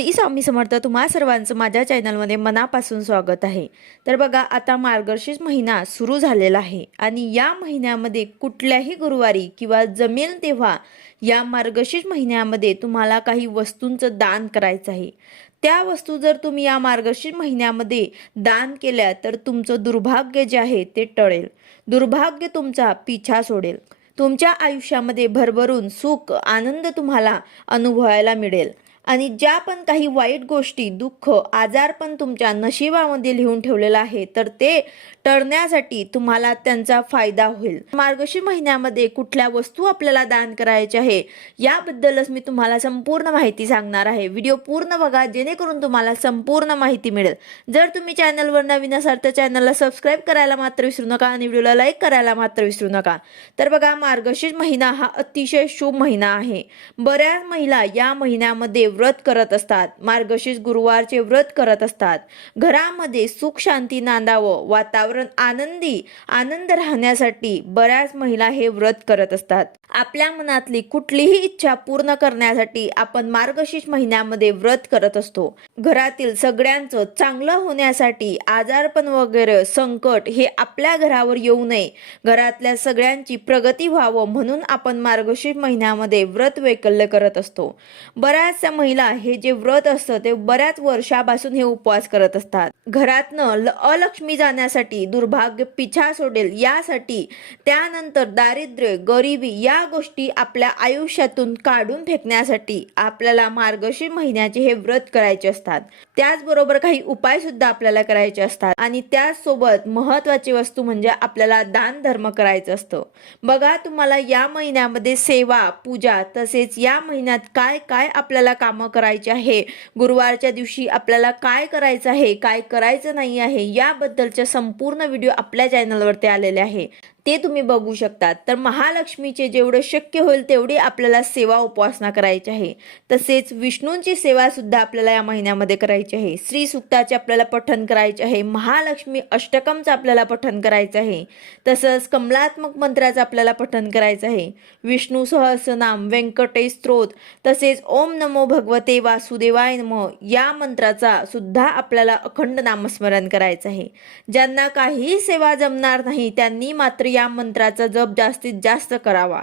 श्री स्वामी समर्थ तुम्हा सर्वांचं माझ्या चॅनलमध्ये मनापासून स्वागत आहे. तर बघा आता मार्गशीर्ष महिना सुरू झालेला आहे आणि या महिन्यामध्ये कुठल्याही गुरुवारी किंवा जमेल तेव्हा या मार्गशीर्ष महिन्यामध्ये तुम्हाला काही वस्तूंचं दान करायचं आहे. त्या वस्तू जर तुम्ही या मार्गशीर्ष महिन्यामध्ये दान केल्या तर तुमचं दुर्भाग्य जे आहे ते टळेल. दुर्भाग्य तुमचा पिछा सोडेल. तुमच्या आयुष्यामध्ये भरभरून सुख आनंद तुम्हाला अनुभवायला मिळेल. आणि ज्या पण काही वाईट गोष्टी दुःख आजार पण तुमच्या नशिबामध्ये लिहून ठेवलेलं आहे तर ते टळण्यासाठी तुम्हाला त्यांचा फायदा होईल. मार्गशीर महिन्यामध्ये कुठल्या वस्तू आपल्याला दान करायच्या आहे याबद्दलच मी तुम्हाला संपूर्ण माहिती सांगणार आहे. व्हिडिओ पूर्ण बघा जेणेकरून तुम्हाला संपूर्ण माहिती मिळेल. जर तुम्ही चॅनलवर नवीन असाल तर चॅनलला सबस्क्राईब करायला मात्र विसरू नका आणि व्हिडिओला लाईक करायला मात्र विसरू नका. तर बघा मार्गशीर महिना हा अतिशय शुभ महिना आहे. बऱ्याच महिला या महिन्यामध्ये व्रत करत असतात. मार्गशीर्ष गुरुवारचे व्रत करत असतात. घरामध्ये सुख शांती नांदावं. वातावरण आनंदी आनंद राहण्यासाठी बऱ्याच महिला हे व्रत करत असतात. आपल्या मनातली कुठलीही इच्छा पूर्ण करण्यासाठी आपण मार्गशीर्ष महिन्यामध्ये व्रत करत असतो. घरातील सगळ्यांचं चांगलं होण्यासाठी आजारपण वगैरे संकट हे आपल्या घरावर येऊ नये. घरातल्या सगळ्यांची प्रगती व्हावं म्हणून आपण मार्गशीर्ष महिन्यामध्ये व्रत वैकल्य करत असतो. बऱ्याचशा महिला हे जे व्रत असतं ते बऱ्याच वर्षापासून हे उपवास करत असतात. घरातनं अलक्ष्मी जाण्यासाठी दुर्भाग्य पिछा सोडेल यासाठी त्यानंतर दारिद्र्य गरिबी या गोष्टी आपल्या आयुष्यातून काढून फेकण्यासाठी आपल्याला मार्गशीर महिन्याचे हे व्रत करायचे असतात. त्याचबरोबर काही उपाय सुद्धा आपल्याला करायचे असतात आणि त्याचसोबत महत्वाची वस्तू म्हणजे आपल्याला दान धर्म करायचं असतं. बघा तुम्हाला या महिन्यामध्ये सेवा पूजा तसेच या महिन्यात काय काय आपल्याला काम करायची आहे. गुरुवारच्या दिवशी आपल्याला काय करायचं आहे काय करायचं नाही आहे याबद्दलचे संपूर्ण व्हिडिओ आपल्या चॅनलवरती आलेले आहे. ते तुम्ही बघू शकतात. तर महालक्ष्मीचे जेवढं शक्य होईल तेवढी आपल्याला सेवा उपासना करायची आहे. तसेच विष्णूंची सेवा सुद्धा आपल्याला या महिन्यामध्ये करायची आहे. श्री सुक्ताचे आपल्याला पठण करायचे आहे. महालक्ष्मी अष्टकमचं आपल्याला पठण करायचं आहे. तसंच कमलात्मक मंत्राचं आपल्याला पठण करायचं आहे. विष्णू सहस्रनाम व्यंकटेश स्त्रोत तसेच ओम नमो भगवते वासुदेवाय नमो या मंत्राचा सुद्धा आपल्याला अखंड नामस्मरण करायचं आहे. ज्यांना काहीही सेवा जमणार नाही त्यांनी मात्र या मंत्राचा जप जास्तीत जास्त करावा.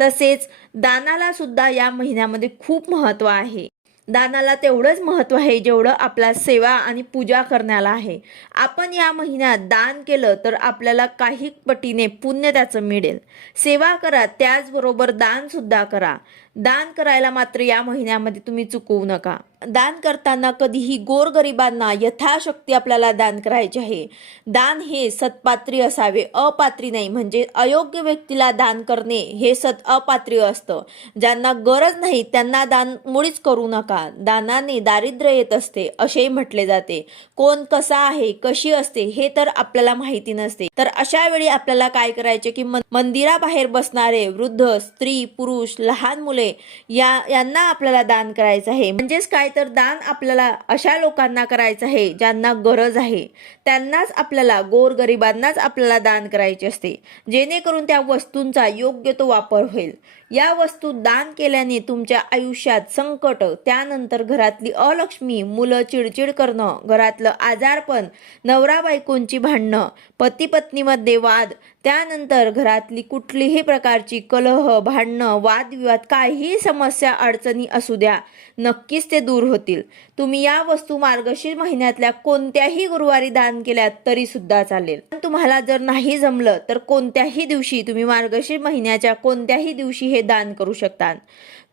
तसेच दानाला सुद्धा या महिन्यामध्ये खूप महत्त्व आहे. दानाला तेवढंच महत्त्व आहे जेवढं आपला सेवा आणि पूजा करण्याला आहे. आपण या महिन्यात दान केलं तर आपल्याला काही पटीने पुण्य त्याचं मिळेल. सेवा करा त्याचबरोबर दान सुद्धा करा. दान करायला मात्र या महिन्यामध्ये तुम्ही चुकवू नका. दान करताना कधीही गोरगरिबांना यथाशक्ती आपल्याला दान करायचे आहे. दान हे सत्पात्री असावे अपात्री नाही. म्हणजे अयोग्य व्यक्तीला दान करणे हे सत अपात्री असतं. ज्यांना गरज नाही त्यांना दान मुळीच करू नका. दानाने दारिद्र्य येत असते असेही म्हटले जाते. कोण कसा आहे कशी असते हे तर आपल्याला माहिती नसते. तर अशा वेळी आपल्याला काय करायचे की मंदिराबाहेर बसणारे वृद्ध स्त्री पुरुष लहान मुले या यांना आपल्याला दान करायचं आहे. म्हणजेच काय? तर दान आपल्याला अशा लोकांना करायचं आहे ज्यांना गरज आहे. त्यांनाच आपल्याला गोरगरिबांनाच आपल्याला दान करायचे असते. जेणेकरून त्या वस्तूंचा योग्य तो वापर होईल. या वस्तू दान केल्याने तुमच्या आयुष्यात संकट त्यानंतर घरातली अलक्ष्मी मुलं चिडचिड करणं घरातलं आजारपण नवरा बायकोंची भांडणं पती पत्नीमध्ये वाद त्यानंतर घरातली कुठलीही प्रकारची कलह भांडणं वादविवाद काहीही समस्या अडचणी असू द्या नक्कीच ते दूर होतील. तुम्ही या वस्तू मार्गशीर महिन्यातल्या कोणत्याही गुरुवारी दान केल्यात तरी सुद्धा चालेल. पण तुम्हाला जर नाही जमलं तर कोणत्याही दिवशी तुम्ही मार्गशीर महिन्याच्या कोणत्याही दिवशी हे दान करू शकता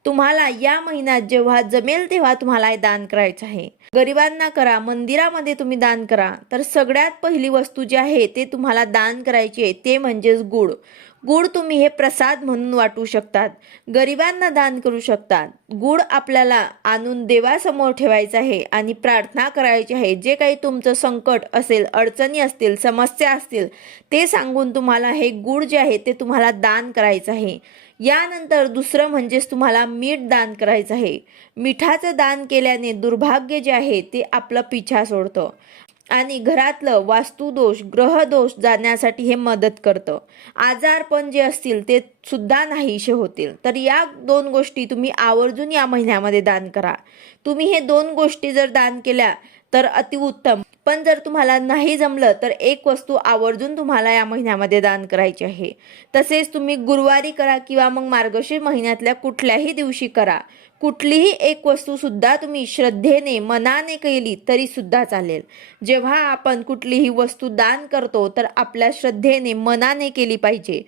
तुम्हाला या महिन्यात जेव्हा जमेल तेव्हा तुम्हाला हे दान करायचं आहे. गरिबांना करा मंदिरामध्ये तुम्ही दान करा. तर सगळ्यात पहिली वस्तू जी आहे ते तुम्हाला दान करायची आहे ते म्हणजेच गुड गुळ तुम्ही हे प्रसाद म्हणून वाटू शकतात. गरिबांना दान करू शकतात. गुळ आपल्याला आणून देवासमोर ठेवायचं आहे आणि प्रार्थना करायची आहे. जे काही तुमचं संकट असेल अडचणी असतील समस्या असतील ते सांगून तुम्हाला हे गूळ जे आहे ते तुम्हाला दान करायचं आहे. यानंतर दुसरं म्हणजेच तुम्हाला मीठ दान करायचं आहे. मिठाचं दान केल्याने दुर्भाग्य जे आहे ते आपलं पिछा सोडतं. आणि घरातलं वास्तुदोष ग्रहदोष जाण्यासाठी हे मदत करतं. आजारपण जे असतील ते सुद्धा नाहीसे होतील. तर या दोन गोष्टी तुम्ही आवर्जून या महिन्यामध्ये दान करा. तुम्ही हे दोन गोष्टी जर दान केल्या तर अतिउत्तम पण जर तुम्हाला नाही जमलं तर एक वस्तू आवर्जून तुम्हाला या महिन्यामध्ये दान करायची आहे. तसेच तुम्ही गुरुवारी करा किंवा मग मार्गशीर महिन्यातल्या कुठल्याही दिवशी करा. कुठलीही एक वस्तू सुद्धा तुम्ही श्रद्धेने मनाने केली तरी सुद्धा चालेल. जेव्हा आपण कुठलीही वस्तू दान करतो तर आपल्या श्रद्धेने मनाने केली पाहिजे.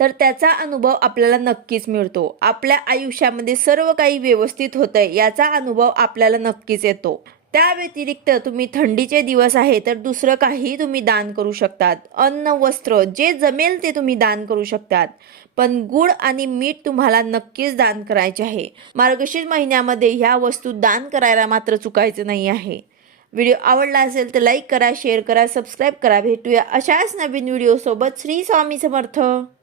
तर त्याचा अनुभव आपल्याला नक्कीच मिळतो. आपल्या आयुष्यामध्ये सर्व काही व्यवस्थित होतंय याचा अनुभव आपल्याला नक्कीच येतो. त्या व्यतिरिक्त तुम्ही थंडीचे दिवस आहे तर दुसरं काही तुम्ही दान करू शकतात. अन्न वस्त्र जे जमेल ते तुम्ही दान करू शकतात. पण गुळ आणि मीठ तुम्हाला नक्कीच दान करायचे आहे. मार्गशीर महिन्यामध्ये ह्या वस्तू दान करायला मात्र चुकायचं नाही आहे. व्हिडिओ आवडला असेल तर लाईक करा शेअर करा सबस्क्राईब करा. भेटूया अशाच नवीन व्हिडिओसोबत. श्री स्वामी समर्थ.